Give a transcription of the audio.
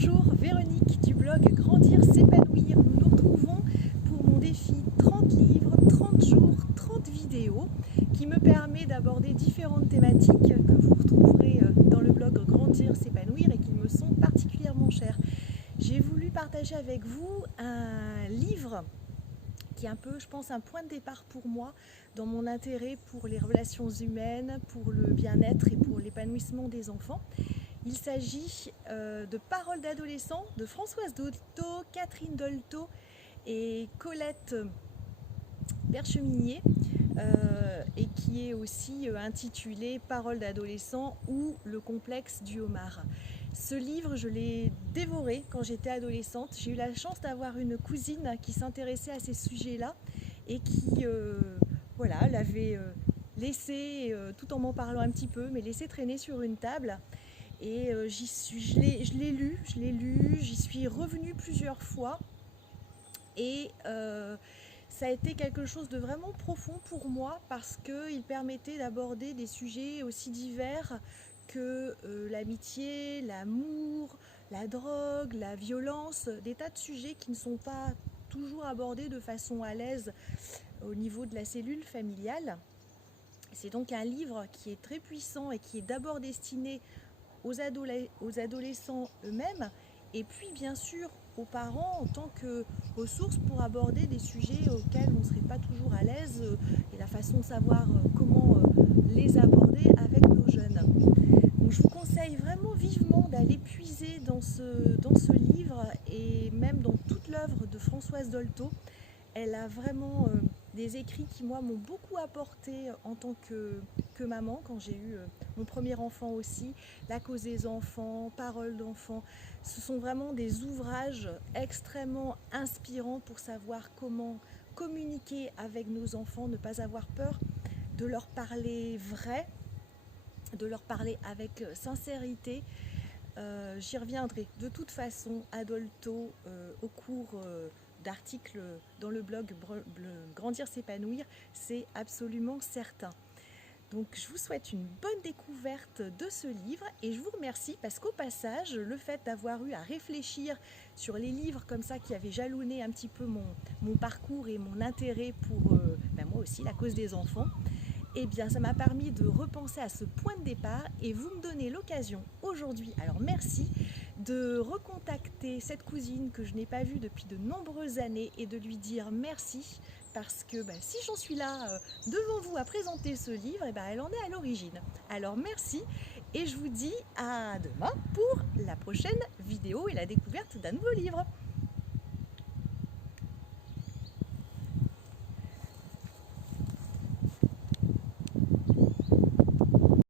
Bonjour, Véronique du blog Grandir, s'épanouir. Nous nous retrouvons pour mon défi 30 livres, 30 jours, 30 vidéos qui me permet d'aborder différentes thématiques que vous retrouverez dans le blog Grandir, s'épanouir et qui me sont particulièrement chères. J'ai voulu partager avec vous un livre qui est un peu, je pense, un point de départ pour moi dans mon intérêt pour les relations humaines, pour le bien-être et pour l'épanouissement des enfants. Il s'agit de Paroles d'adolescents de Françoise Dolto, Catherine Dolto et Colette Bercheminier et qui est aussi intitulé Paroles d'adolescents ou le complexe du homard. Ce livre, je l'ai dévoré quand j'étais adolescente. J'ai eu la chance d'avoir une cousine qui s'intéressait à ces sujets-là et qui voilà, l'avait laissé, tout en m'en parlant un petit peu, mais laissé traîner sur une table. Et je l'ai lu, j'y suis revenue plusieurs fois et ça a été quelque chose de vraiment profond pour moi parce qu'il permettait d'aborder des sujets aussi divers que l'amitié, l'amour, la drogue, la violence, des tas de sujets qui ne sont pas toujours abordés de façon à l'aise au niveau de la cellule familiale. C'est donc un livre qui est très puissant et qui est d'abord destiné aux adolescents eux-mêmes et puis bien sûr aux parents en tant que ressources pour aborder des sujets auxquels on ne serait pas toujours à l'aise et la façon de savoir comment les aborder avec nos jeunes. Donc je vous conseille vraiment vivement d'aller puiser dans ce livre et même dans toute l'œuvre de Françoise Dolto. Elle a vraiment des écrits qui, moi, m'ont beaucoup apporté en tant que maman, quand j'ai eu mon premier enfant aussi, La cause des enfants, Paroles d'enfants. Ce sont vraiment des ouvrages extrêmement inspirants pour savoir comment communiquer avec nos enfants, ne pas avoir peur de leur parler vrai, de leur parler avec sincérité. J'y reviendrai de toute façon à Dolto au cours d'articles dans le blog Grandir s'épanouir, c'est absolument certain. Donc je vous souhaite une bonne découverte de ce livre et je vous remercie parce qu'au passage, le fait d'avoir eu à réfléchir sur les livres comme ça qui avaient jalonné un petit peu mon parcours et mon intérêt pour moi aussi la cause des enfants, eh bien ça m'a permis de repenser à ce point de départ et vous me donnez l'occasion aujourd'hui, alors merci, de recontacter cette cousine que je n'ai pas vue depuis de nombreuses années et de lui dire merci parce que si j'en suis là devant vous à présenter ce livre, elle en est à l'origine. Alors merci et je vous dis à demain pour la prochaine vidéo et la découverte d'un nouveau livre.